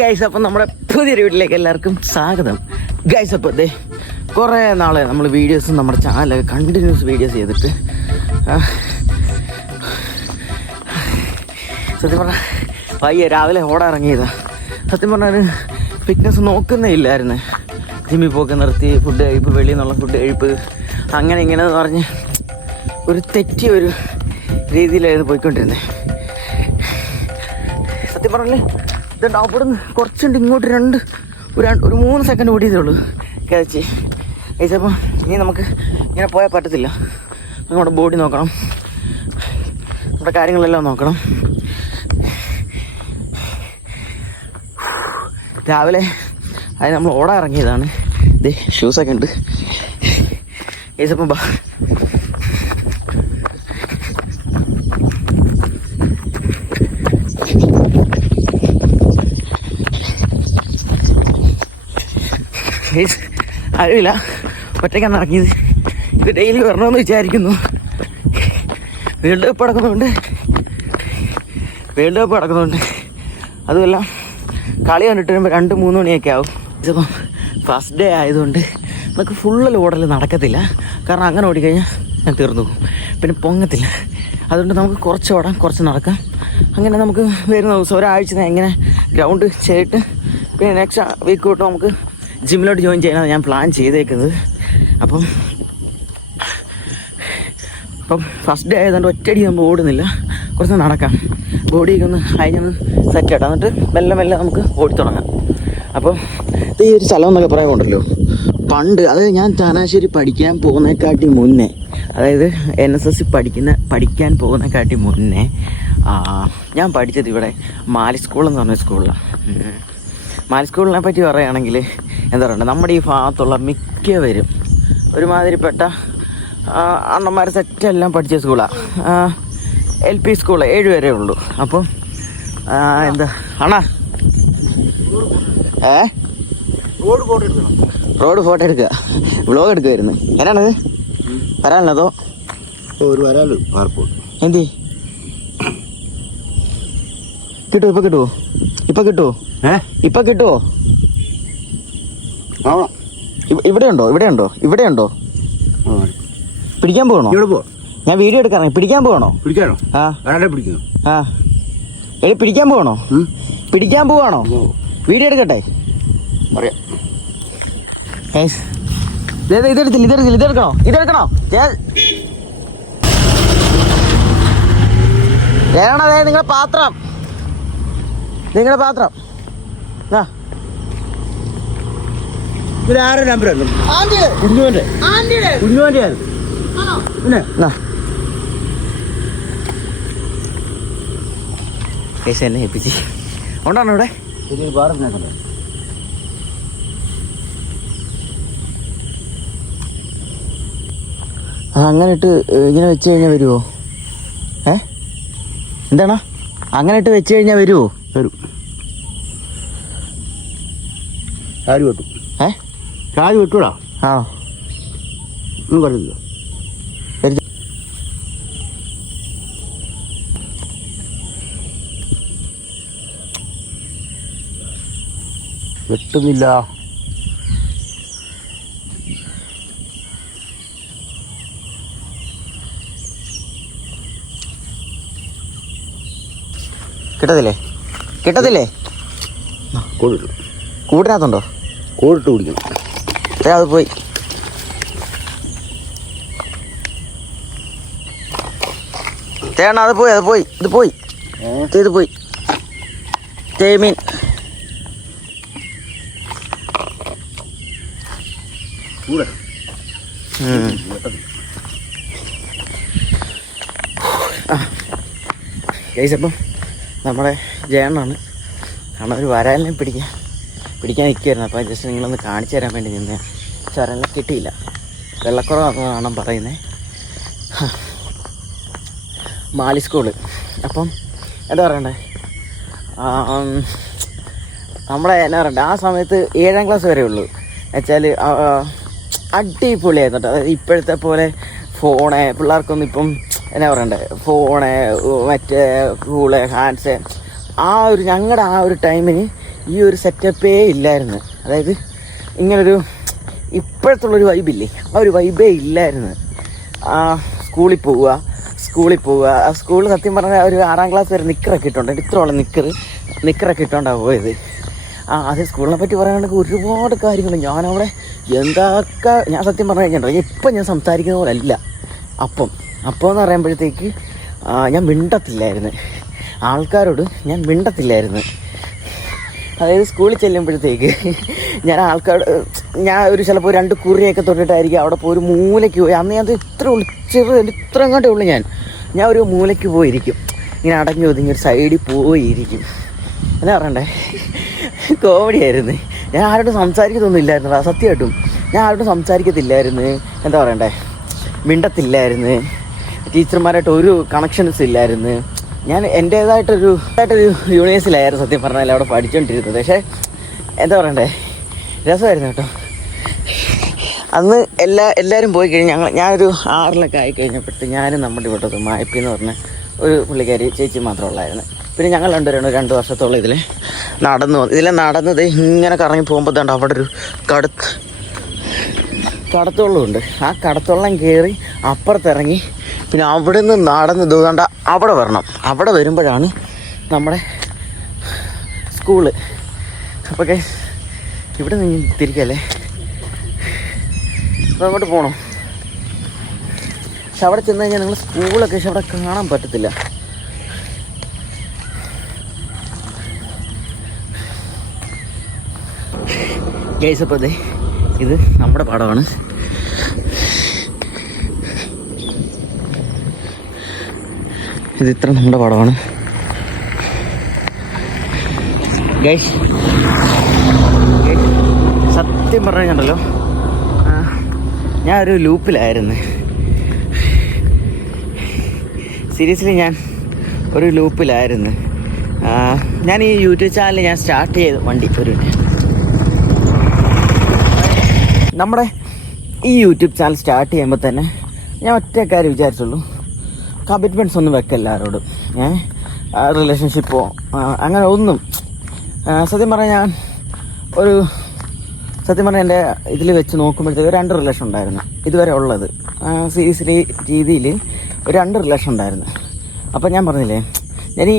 Guys, അപ്പം നമ്മുടെ പുതിയൊരു വീട്ടിലേക്ക് എല്ലാവർക്കും സ്വാഗതം. ഗൈസ്, അപ്പോൾ അതെ കുറേ നാളെ നമ്മൾ വീഡിയോസ് നമ്മുടെ ചാനലൊക്കെ കണ്ടിന്യൂസ് വീഡിയോസ് ചെയ്തിട്ട് സത്യം പറഞ്ഞാൽ പയ്യെ രാവിലെ ഓടാറങ്ങിയതാ. സത്യം പറഞ്ഞാൽ ഫിറ്റ്നസ് നോക്കുന്നേ ഇല്ലായിരുന്നു. ജിമ്മിൽ പോക്ക് നിർത്തി, ഫുഡ് കഴിപ്പ്, വെളിയിൽ നിന്നുള്ള ഫുഡ് കഴിപ്പ്, അങ്ങനെ ഇങ്ങനെയെന്ന് പറഞ്ഞ് ഒരു തെറ്റിയ ഒരു രീതിയിലായിരുന്നു പോയിക്കൊണ്ടിരുന്നത്. സത്യം പറഞ്ഞാൽ ഇതുണ്ട് അവിടെ നിന്ന് കുറച്ചുണ്ട് ഇങ്ങോട്ട് ഒരു 3 സെക്കൻഡ് ഓടിയതേ ഉള്ളൂ കഴിച്ച് കഴിച്ചപ്പോൾ. ഇനി നമുക്ക് ഇങ്ങനെ പോയാൽ പറ്റത്തില്ല. നമ്മുടെ ബോഡി നോക്കണം, നമ്മുടെ കാര്യങ്ങളെല്ലാം നോക്കണം. രാവിലെ അത് നമ്മൾ ഓടാൻ ഇറങ്ങിയതാണ്. ഇത് ഷൂസൊക്കെ ഉണ്ട് കഴിച്ചപ്പം. അറിയില്ല, ഒറ്റയ്ക്കാണ് ഇറങ്ങിയത്. ഇത് ഡെയിലി വരണമെന്ന് വിചാരിക്കുന്നു. വേൾഡ് കപ്പ് നടക്കുന്നുണ്ട്. അതുമല്ല കളി കണ്ടിട്ട് വരുമ്പോൾ 2-3 മണിയൊക്കെ ആവും. ഇതിപ്പം ഫസ്റ്റ് ഡേ ആയതുകൊണ്ട് നമുക്ക് ഫുള്ള് ഓടൽ നടക്കത്തില്ല. കാരണം അങ്ങനെ ഓടിക്കഴിഞ്ഞാൽ ഞാൻ തീർന്നു പോകും, പിന്നെ പൊങ്ങത്തില്ല. അതുകൊണ്ട് നമുക്ക് കുറച്ച് ഓടാം, കുറച്ച് നടക്കാം. അങ്ങനെ നമുക്ക് വരുന്ന ദിവസം ഒരാഴ്ച ഇങ്ങനെ ഗ്രൗണ്ട് ചെയ്തിട്ട് പിന്നെ നെക്സ്റ്റ് വീക്ക് തൊട്ട് നമുക്ക് ജിമ്മിലോട്ട് ജോയിൻ ചെയ്യാനാണ് ഞാൻ പ്ലാൻ ചെയ്തേക്കുന്നത്. അപ്പം ഫസ്റ്റ് ഡേ ആയതുകൊണ്ട് ഒറ്റയടി നമ്മൾ ഓടുന്നില്ല, കുറച്ച് നടക്കാം. ബോഡിയൊക്കെ ഒന്ന് അതിനൊന്ന് സെറ്റ് ആയിട്ട് എന്നിട്ട് മെല്ലെ മെല്ലെ നമുക്ക് ഓടി തുടങ്ങാം. അപ്പം ഈ ഒരു സ്ഥലം എന്നൊക്കെ പറയാനുണ്ടല്ലോ, പണ്ട് അതായത് ഞാൻ ചങ്ങനാശ്ശേരി പഠിക്കാൻ പോകുന്നതിനെക്കാട്ടി മുന്നേ, അതായത് NSS പഠിക്കാൻ പോകുന്നതിനെക്കാട്ടി മുന്നേ ഞാൻ പഠിച്ചത് ഇവിടെ മാലി സ്കൂളെന്ന് പറഞ്ഞ സ്കൂളിലാണ്. മാലി സ്കൂളിനെ പറ്റി പറയുകയാണെങ്കിൽ എന്താ പറയുക, നമ്മുടെ ഈ ഭാഗത്തുള്ള മിക്കവരും ഒരുമാതിരിപ്പെട്ട അണ്ണന്മാർ സെറ്റെല്ലാം പഠിച്ച സ്കൂളാണ്. LP സ്കൂള് 7 വരെ ഉള്ളൂ. അപ്പം എന്താ ആണാ റോഡ് ഫോട്ടോ എടുക്കുക, വ്ലോഗ് എടുക്കുമായിരുന്നു. എന്നാണത് വരാനതോ എന്തി കിട്ടുമോ? ഇപ്പൊ കിട്ടുമോ? ഇവിടെയുണ്ടോ? പിടിക്കാൻ പോകണോ? ഞാൻ വീഡിയോ എടുക്കാറ. പിടിക്കാൻ പോകണോ? എടി പിടിക്കാൻ പോവാണോ? വീഡിയോ എടുക്കട്ടെ? ഇതെടുക്കണോ? ഏതാണോ നിങ്ങളുടെ പാത്രം? ഇതിലാരുടെ നമ്പറാണ്? കുഞ്ഞുവൻ്റെ പിന്നെ എന്നെ ഏൽപ്പിച്ച് ഉണ്ടാണോ ഇവിടെ? അങ്ങനെ ഇട്ട് ഇങ്ങനെ വെച്ച് കഴിഞ്ഞാൽ വരുമോ? എന്താണ് അങ്ങനെ ഇട്ട് വെച്ച് കഴിഞ്ഞാൽ വരുമോ? വരും. കാല് വെട്ടും. കാല് വെട്ടൂടാ. ഒന്നും പറയില്ല. വെട്ടുന്നില്ല. കിട്ടത്തില്ലേ? കൂടിനകത്തുണ്ടോ? കോടിട്ട് കുടിക്കണം. അത് പോയി. ചേട്ടാ ഇത് പോയി തേമീൻ. അപ്പം നമ്മുടെ ജയണ്ണാണ്. കാരണം ഒരു വരാലിനെ പിടിക്കാൻ നിൽക്കുമായിരുന്നു. അപ്പോൾ ജസ്റ്റ് നിങ്ങളൊന്ന് കാണിച്ചു തരാൻ വേണ്ടി നിന്ന്. ചരലിനെ കിട്ടിയില്ല, വെള്ളക്കുറവാണെന്നാണ് പറയുന്നത്. മാലി സ്കൂള്. അപ്പം എന്താ പറയണ്ടേ, നമ്മളെ എന്നാ പറയണ്ടേ, ആ സമയത്ത് 7ാം ക്ലാസ് വരെ ഉള്ളൂ. എന്നുവെച്ചാൽ അടിപൊളിയായിരുന്നു കേട്ടോ. അതായത് ഇപ്പോഴത്തെ പോലെ പിള്ളേർക്കൊന്നും ഇപ്പം എന്നാ പറയണ്ടേ, മറ്റേ കൂള് ഹാൻഡ്സ് ഞങ്ങളുടെ ആ ഒരു ടൈമിന് ഈ ഒരു സെറ്റപ്പേ ഇല്ലായിരുന്നു. അതായത് ഇങ്ങനൊരു ഇപ്പോഴത്തുള്ളൊരു വൈബില്ലേ, ആ ഒരു വൈബേ ഇല്ലായിരുന്നു. സ്കൂളിൽ പോവുക, ആ സ്കൂളിൽ സത്യം പറഞ്ഞാൽ ഒരു 6ാം ക്ലാസ് വരെ നിക്കറൊക്കെ ഇട്ടുകൊണ്ട്, ഇത്രയുള്ള നിക്കറൊക്കെ ഇട്ടുകൊണ്ടാണ് പോയത്. അത് സ്കൂളിനെ പറ്റി പറയുകയാണെങ്കിൽ ഒരുപാട് കാര്യങ്ങൾ ഞാനവിടെ എന്തൊക്കെ ഞാൻ സത്യം പറഞ്ഞു കഴിഞ്ഞിട്ടുണ്ടെങ്കിൽ ഇപ്പം ഞാൻ സംസാരിക്കുന്ന പോലെ അല്ല. അപ്പം എന്ന് പറയുമ്പോഴത്തേക്ക് ഞാൻ മിണ്ടത്തില്ലായിരുന്നു, ആൾക്കാരോട് ഞാൻ മിണ്ടത്തില്ലായിരുന്നു. അതായത് സ്കൂളിൽ ചെല്ലുമ്പോഴത്തേക്ക് ഞാൻ ഒരു ചിലപ്പോൾ 2 കുറിയൊക്കെ തൊട്ടിട്ടായിരിക്കും അവിടെ പോയി ഒരു മൂലയ്ക്ക് പോയി. അന്ന് ഞാൻ ഇത്ര എങ്ങോട്ടേ ഉള്ളൂ. ഞാൻ ഒരു മൂലയ്ക്ക് പോയിരിക്കും, ഇങ്ങനെ അടഞ്ഞു ഒതുങ്ങി ഒരു സൈഡിൽ പോയിരിക്കും. എന്നാ പറയണ്ടേ, കോമഡി ആയിരുന്നു. ഞാൻ ആരോടും സംസാരിക്കത്തൊന്നുമില്ലായിരുന്നു, സത്യമായിട്ടും ഞാൻ ആരോടും സംസാരിക്കത്തില്ലായിരുന്നു. എന്താ പറയണ്ടേ, മിണ്ടത്തില്ലായിരുന്നു, ടീച്ചർമാരായിട്ട് ഒരു കണക്ഷൻസ് ഇല്ലായിരുന്നു. ഞാൻ എൻ്റേതായിട്ടൊരു യൂണിവേഴ്സിലായിരുന്നു സത്യം പറഞ്ഞാൽ അവിടെ പഠിച്ചുകൊണ്ടിരുന്നത്. പക്ഷേ എന്താ പറയണ്ടേ, രസമായിരുന്നു കേട്ടോ. അന്ന് എല്ലാവരും പോയി കഴിഞ്ഞ് ഞാനൊരു 6ലൊക്കെ ആയി കഴിഞ്ഞപ്പോഴത്തെ ഞാനും നമ്മുടെ ഇവിടെ മായപ്പി എന്ന് പറഞ്ഞ ഒരു പുള്ളിക്കാരി ചേച്ചി മാത്രമേ ഉള്ളായിരുന്നു. പിന്നെ ഞങ്ങൾ രണ്ടുപേരാണ് 2 വർഷത്തോളം ഇതിലെ നടന്നത് ഇങ്ങനെ കറങ്ങി പോകുമ്പോൾ തന്നെ അവിടെ ഒരു കടത്തുവള്ളമുണ്ട്. ആ കടത്തുവള്ളം കയറി അപ്പുറത്തിറങ്ങി പിന്നെ അവിടെ നിന്ന് നടന്ന് ദൂണ്ട അവിടെ വരണം. അവിടെ വരുമ്പോഴാണ് നമ്മുടെ സ്കൂള്. അപ്പോൾ ഇവിടെ നിന്ന് തിരിക്കല്ലേ, അപ്പോൾ അങ്ങോട്ട് പോകണം. പക്ഷെ അവിടെ ചെന്ന് കഴിഞ്ഞാൽ നിങ്ങൾ സ്കൂളൊക്കെ പക്ഷെ അവിടെ കാണാൻ പറ്റത്തില്ല. അപ്പോൾ അതെ, ഇത് നമ്മുടെ പാടമാണ്. ഇത്ര നമ്മുടെ പാടമാണ് ഗൈസ്. സത്യം പറഞ്ഞുണ്ടല്ലോ, ഞാൻ ഒരു ലൂപ്പിലായിരുന്നു. സീരിയസ്ലി ഞാൻ ഒരു ലൂപ്പിലായിരുന്നു. ഞാൻ ഈ യൂട്യൂബ് ചാനൽ ഞാൻ സ്റ്റാർട്ട് ചെയ്ത് നമ്മുടെ ഈ യൂട്യൂബ് ചാനൽ സ്റ്റാർട്ട് ചെയ്യുമ്പോൾ തന്നെ ഞാൻ ഒറ്റ കാര്യം വിചാരിച്ചുള്ളൂ, കമ്മിറ്റ്മെൻറ്റ്സ് ഒന്നും വെക്കല്ല ആരോടും. റിലേഷൻഷിപ്പോ അങ്ങനെ ഒന്നും. സത്യം പറഞ്ഞാൽ എൻ്റെ ഇതിൽ വെച്ച് നോക്കുമ്പോഴത്തേക്ക് 2 റിലേഷൻ ഉണ്ടായിരുന്നു ഇതുവരെ ഉള്ളത്. സീരിയസ്ലി രീതിയിൽ 2 റിലേഷൻ ഉണ്ടായിരുന്നു. അപ്പം ഞാൻ പറഞ്ഞില്ലേ, ഞാൻ ഈ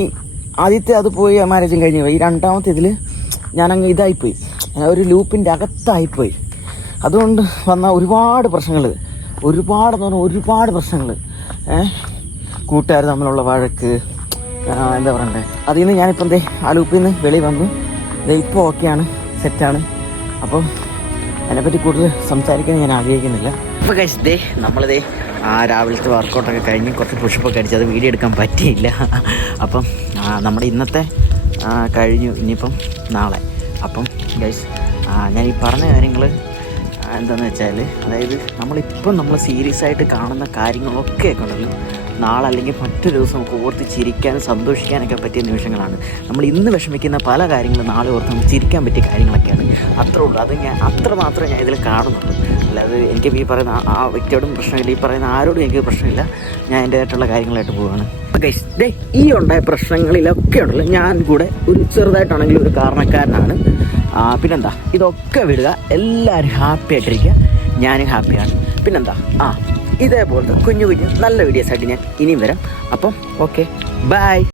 ആദ്യത്തെ അത് പോയി മാരേജും കഴിഞ്ഞ് പോയി. ഈ 2ാമത്തെ ഇതിൽ ഞാനങ്ങ് ഇതായിപ്പോയി, ഒരു ലൂപ്പിൻ്റെ അകത്തായിപ്പോയി. അതുകൊണ്ട് വന്ന ഒരുപാട് പ്രശ്നങ്ങൾ, ഒരുപാട് പ്രശ്നങ്ങൾ, കൂട്ടുകാർ തമ്മിലുള്ള വഴക്ക്, എന്താ പറയണ്ടേ, അതിൽ നിന്ന് ഞാനിപ്പം ആ ലൂപ്പിൽ നിന്ന് വെളി വന്നു. ഇപ്പോൾ ഓക്കെയാണ്, സെറ്റാണ്. അപ്പം അതിനെപ്പറ്റി കൂടുതൽ സംസാരിക്കാൻ ഞാൻ ആഗ്രഹിക്കുന്നില്ല. അപ്പോൾ കഴിച്ചതേ നമ്മളിതേ രാവിലത്തെ വർക്കൗട്ടൊക്കെ കഴിഞ്ഞ് കുറച്ച് പുഷപ്പൊക്കെ അടിച്ച് അത് വീഡിയോ എടുക്കാൻ പറ്റിയില്ല. അപ്പം നമ്മുടെ ഇന്നത്തെ കഴിഞ്ഞു, ഇനിയിപ്പം നാളെ. അപ്പം ഗൈസ് ഞാൻ ഈ പറഞ്ഞ കാര്യങ്ങൾ എന്താണെന്ന് വെച്ചാൽ, അതായത് നമ്മൾ സീരിയസ് ആയിട്ട് കാണുന്ന കാര്യങ്ങളൊക്കെ ഉണ്ടല്ലോ, നാളെ അല്ലെങ്കിൽ മറ്റൊരു ദിവസം നമുക്ക് ഓർത്ത് ചിരിക്കാനും സന്തോഷിക്കാനൊക്കെ പറ്റിയ നിമിഷങ്ങളാണ്. നമ്മൾ ഇന്ന് വിഷമിക്കുന്ന പല കാര്യങ്ങളും നാളെ ഓർത്ത് നമുക്ക് ചിരിക്കാൻ പറ്റിയ കാര്യങ്ങളൊക്കെയാണ്. അത്രേ ഉള്ളൂ. അത് അത്ര മാത്രമേ ഞാൻ ഇതിൽ കാണുന്നുള്ളൂ. അല്ലാതെ എനിക്ക് ഈ പറയുന്ന ആ വ്യക്തിയോടും പ്രശ്നമില്ല, ഈ പറയുന്ന ആരോടും എനിക്ക് പ്രശ്നമില്ല. ഞാൻ എൻ്റേതായിട്ടുള്ള കാര്യങ്ങളായിട്ട് പോവുകയാണ്. ഈ ഉണ്ടായ പ്രശ്നങ്ങളിലൊക്കെ ഉണ്ടല്ലോ ഞാൻ കൂടെ ഒരു ചെറുതായിട്ടാണെങ്കിലും ഒരു കാരണക്കാരനാണ്. പിന്നെന്താ, ഇതൊക്കെ വിടുക, എല്ലാവരും ഹാപ്പി ആയിട്ടിരിക്കുക, ഞാനും ഹാപ്പിയാണ്. പിന്നെന്താ, ഇതേപോലത്തെ കുഞ്ഞു നല്ല വീഡിയോസായിട്ട് ഞാൻ ഇനിയും വരാം. അപ്പം ഓക്കെ, ബൈ.